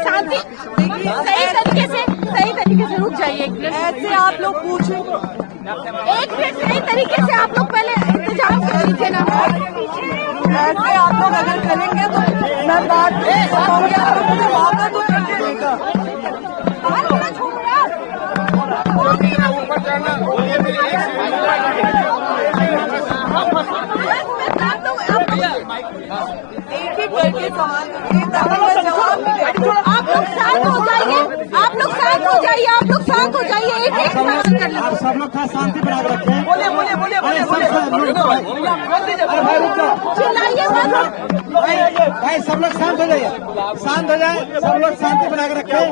शांति, सही तरीके से रुक जाइए। एक मिनट, ऐसे आप लोग पूछे, एक मिनट, सही तरीके से आप लोग पहले इंतजाम कर लीजिए ना। ऐसे आप लोग अगर करेंगे तो मैं बात कहूँगी, आप लोग मुझे वापस तो कर देगा। एक एक करके सवाल जवाब मिले। आप लोग शांत हो जाइए, आप लोग शांत हो जाइए, आप लोग शांत हो जाइए। एक एक सवाल कर लीजिए। सब लोग का शांति बना के रखें। चिल्लाइए भाई, सब लोग शांत हो जाइए, शांत हो जाए, सब लोग शांति बना के रखें।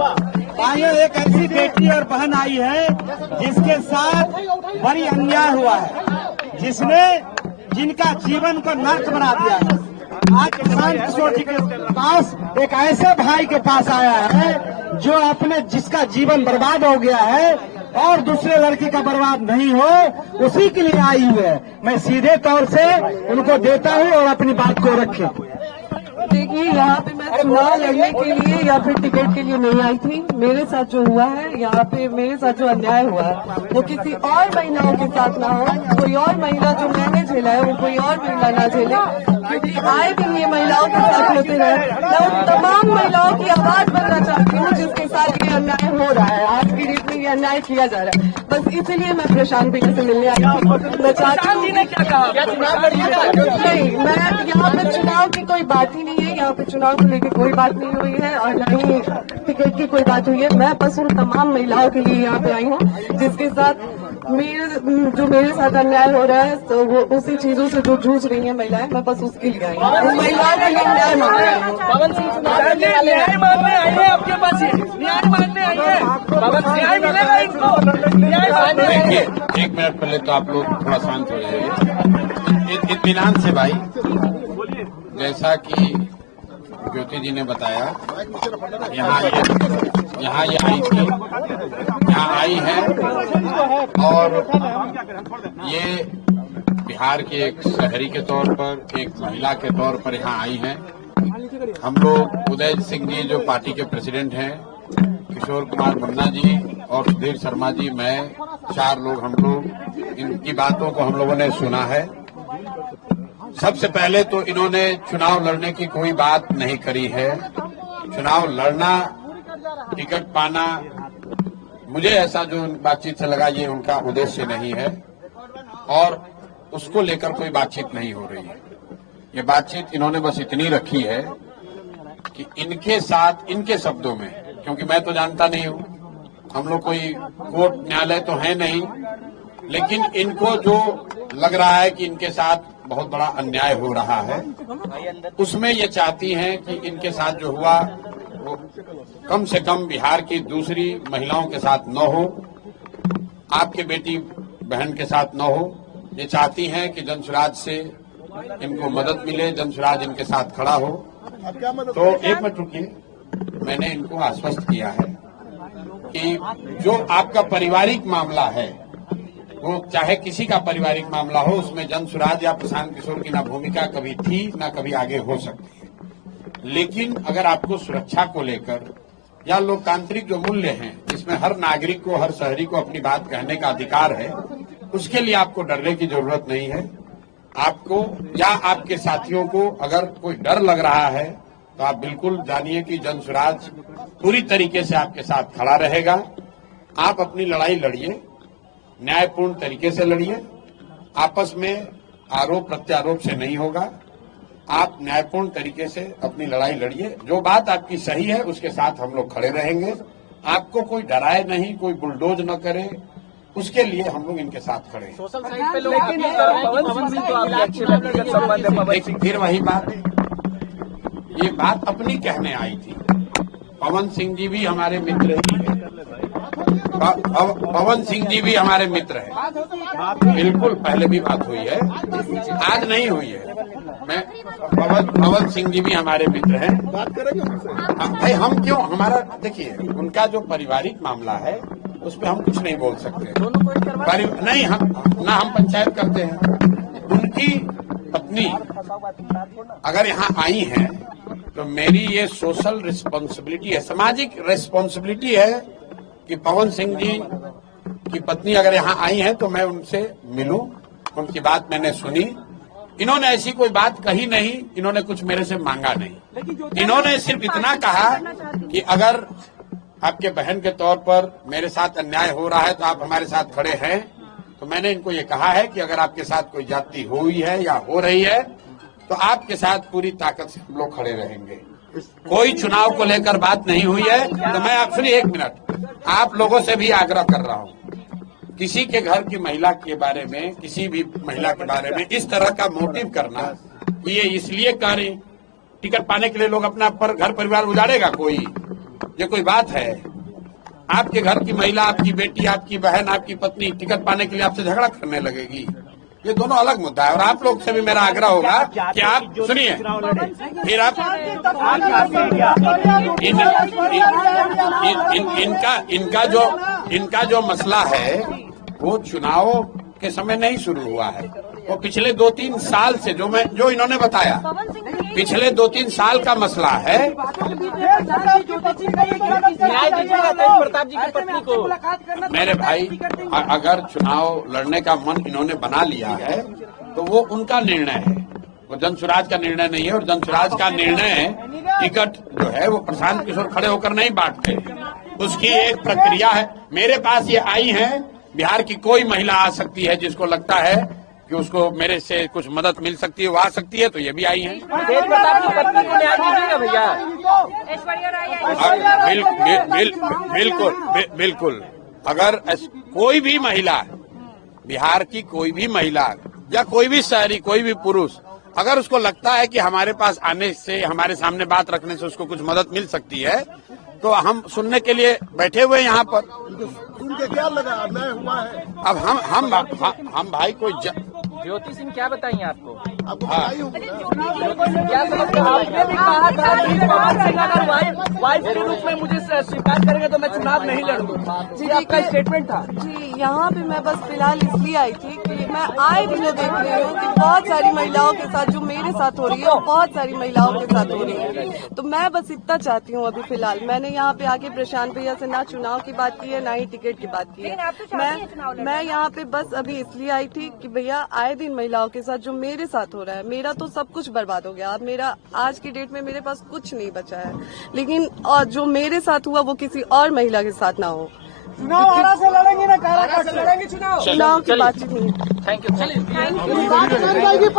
आइए, एक ऐसी बेटी और बहन आई है जिसके साथ बड़ी अन्याय हुआ है, जिनका जीवन को नर्क बना दिया है। आज प्रशांत किशोर जी के पास एक ऐसे भाई के पास आया है जो जिसका जीवन बर्बाद हो गया है और दूसरे लड़की का बर्बाद नहीं हो, उसी के लिए आई हुई है। मैं सीधे तौर से उनको देता हूँ और अपनी बात को रखे। देखिए, यहाँ पे मैं चुनाव लड़ने के लिए या फिर टिकट के लिए नहीं आई थी। मेरे साथ जो हुआ है, यहाँ पे मेरे साथ जो अन्याय हुआ है, वो किसी और महिलाओं के साथ ना हो। कोई और महिला जो मैंने झेला है वो कोई और महिला ना झेले, क्योंकि आए दिन ये महिलाओं के साथ होते रहे। मैं उन तमाम महिलाओं की आवाज बनना चाहती हूँ जिसके साथ ये अन्याय हो रहा है। आज की डेट में ये अन्याय किया जा रहा है। बस इसीलिए मैं प्रशांत भैया से मिलने आई थी। मैं चाहती हूँ, नहीं, मैं यहाँ पे चुनाव की कोई बात ही नहीं है, यहाँ पे चुनाव को लेकर कोई बात नहीं हुई है और न ही टिकट की कोई बात हुई है। मैं बस उन तमाम महिलाओं के लिए यहाँ पे आई हूँ जिसके साथ मेरे साथ अन्याय हो रहा है, तो वो उसी चीजों से जो जूझ रही है महिलाएं, मैं बस उसके लिए आई हूँ। महिलाओं के लिए न्याय मांग रही हूँ। पवन सिंह चुनाव लड़ने वाले न्याय मांगने आई है, आपके पास न्याय मांगने आई है। पवन सिंह न्याय मिलेगा इनको, न्याय मांगने। देखिए, एक मिनट पहले तो आप लोग थोड़ा शांत हो जाइए, इत्मीनान से भाई। जैसा कि ज्योति जी ने बताया, यहाँ ये आई थी, यहाँ आई है और ये बिहार के एक शहरी के तौर पर, एक महिला के तौर पर यहाँ आई हैं। हम लोग उदय सिंह जी जो पार्टी के प्रेसिडेंट हैं, किशोर कुमार मुन्ना जी और सुधीर शर्मा जी, मैं, 4 लोग, हम लोग इनकी बातों को हम लोगों ने सुना है। सबसे पहले तो इन्होंने चुनाव लड़ने की कोई बात नहीं करी है। चुनाव लड़ना, टिकट पाना, मुझे ऐसा जो बातचीत से लगा, ये उनका उद्देश्य नहीं है और उसको लेकर कोई बातचीत नहीं हो रही है। ये बातचीत इन्होंने बस इतनी रखी है कि इनके साथ, इनके शब्दों में, क्योंकि मैं तो जानता नहीं हूं, हम लोग कोई कोर्ट न्यायालय तो है नहीं, लेकिन इनको जो लग रहा है कि इनके साथ बहुत बड़ा अन्याय हो रहा है, उसमें ये चाहती हैं कि इनके साथ जो हुआ वो कम से कम बिहार की दूसरी महिलाओं के साथ न हो, आपके बेटी बहन के साथ न हो। ये चाहती हैं कि जनसुराज से इनको मदद मिले, जनसुराज इनके साथ खड़ा हो। तो एक मिनट रुकिए, मैंने इनको आश्वस्त किया है कि जो आपका पारिवारिक मामला है, वो चाहे किसी का पारिवारिक मामला हो, उसमें जनसुराज या प्रशांत किशोर की ना भूमिका कभी थी ना कभी आगे हो सकती है। लेकिन अगर आपको सुरक्षा को लेकर या लोकतांत्रिक जो मूल्य हैं, जिसमें हर नागरिक को, हर शहरी को अपनी बात कहने का अधिकार है, उसके लिए आपको डरने की जरूरत नहीं है। आपको या आपके साथियों को अगर कोई डर लग रहा है तो आप बिल्कुल जानिए कि जनसुराज पूरी तरीके से आपके साथ खड़ा रहेगा। आप अपनी लड़ाई लड़िए, न्यायपूर्ण तरीके से लड़िए, आपस में आरोप प्रत्यारोप से नहीं होगा। आप न्यायपूर्ण तरीके से अपनी लड़ाई लड़िए, जो बात आपकी सही है उसके साथ हम लोग खड़े रहेंगे। आपको कोई डराए नहीं, कोई बुलडोज न करे, उसके लिए हम लोग इनके साथ खड़े हैं। सोशल साइट पे लोग फिर वही बात, ये बात अपनी कहने आई थी। पवन सिंह जी भी हमारे मित्र ही है, पवन सिंह जी भी हमारे मित्र हैं। बिल्कुल पहले भी बात हुई है, आज नहीं हुई है। मैं पवन सिंह जी भी हमारे मित्र हैं। बात करेंगे भाई, हम क्यों, हमारा देखिए, उनका जो पारिवारिक मामला है उस पर हम कुछ नहीं बोल सकते। नहीं, हम पंचायत करते हैं। उनकी पत्नी अगर यहाँ आई हैं तो मेरी ये सोशल रिस्पॉन्सिबिलिटी है, सामाजिक रिस्पॉन्सिबिलिटी है कि पवन सिंह जी की पत्नी अगर यहाँ आई हैं तो मैं उनसे मिलूं, उनकी बात मैंने सुनी। इन्होंने ऐसी कोई बात कही नहीं, इन्होंने कुछ मेरे से मांगा नहीं। इन्होंने सिर्फ इतना कहा कि अगर आपके बहन के तौर पर मेरे साथ अन्याय हो रहा है तो आप हमारे साथ खड़े हैं। तो मैंने इनको ये कहा है कि अगर आपके साथ कोई जाति हुई है या हो रही है तो आपके साथ पूरी ताकत से हम लोग खड़े रहेंगे। कोई चुनाव को लेकर बात नहीं हुई है। तो मैं आप सुनिए 1 मिनट, आप लोगों से भी आग्रह कर रहा हूँ, किसी के घर की महिला के बारे में, किसी भी महिला के बारे में इस तरह का मोटिव करना, ये इसलिए कर रही टिकट पाने के लिए लोग अपना घर परिवार उजाड़ेगा कोई, ये कोई बात है? आपके घर की महिला, आपकी बेटी, आपकी बहन, आपकी पत्नी टिकट पाने के लिए आपसे झगड़ा करने लगेगी, ये दोनों अलग मुद्दा है। और आप लोग से भी मेरा आग्रह होगा कि आप सुनिए, फिर आप इनका जो मसला है वो चुनाव के समय नहीं शुरू हुआ है, वो पिछले 2-3 साल से जो इन्होंने बताया, पिछले 2-3 साल का मसला है। मेरे भाई, अगर चुनाव लड़ने का मन इन्होंने बना लिया है तो वो उनका निर्णय है, वो जनसुराज का निर्णय नहीं है। और जनसुराज का निर्णय टिकट जो है वो प्रशांत किशोर खड़े होकर नहीं बांटते, उसकी एक प्रक्रिया है। मेरे पास ये आई हैं, बिहार की कोई महिला आ सकती है जिसको लगता है कि उसको मेरे से कुछ मदद मिल सकती है, वो आ सकती है, तो ये भी आई हैं। बिल्कुल। अगर कोई भी महिला, बिहार की कोई भी महिला या कोई भी शहरी, कोई भी पुरुष, अगर उसको लगता है कि हमारे पास आने से, हमारे सामने बात रखने से उसको कुछ मदद मिल सकती है, तो हम सुनने के लिए बैठे हुए यहाँ पर। सुन के क्या लगा अन्याय हुआ है? अब हम भाई कोई ज्योति सिंह क्या बताइए आपको? बताई होगी क्या आपने भी कहा था कि पवन सिंह अगर वाइफ के रूप में मुझे स्वीकार करेंगे तो मैं चुनाव नहीं लड़ूंगा, जी आपका स्टेटमेंट था। जी, यहाँ पे मैं बस फिलहाल इसलिए आई थी कि मैं आए दिन देख रही हूँ कि बहुत सारी महिलाओं के साथ जो मेरे साथ हो रही है और बहुत सारी महिलाओं के साथ हो रही है। तो मैं बस इतना चाहती हूँ, अभी फिलहाल मैंने यहाँ पे आके प्रशांत भैया से ना चुनाव की बात की है, ना ही टिकट की बात की है। मैं यहाँ पे बस अभी इसलिए आई थी कि भैया आए दिन महिलाओं के साथ जो मेरे साथ हो रहा है, मेरा तो सब कुछ बर्बाद हो गया। अब मेरा आज की डेट में मेरे पास कुछ नहीं बचा है, लेकिन और जो मेरे साथ हुआ वो किसी और महिला के साथ ना हो। चुनाव से लड़ेंगे ना, चुनाव की बातचीत नहीं। Thank you.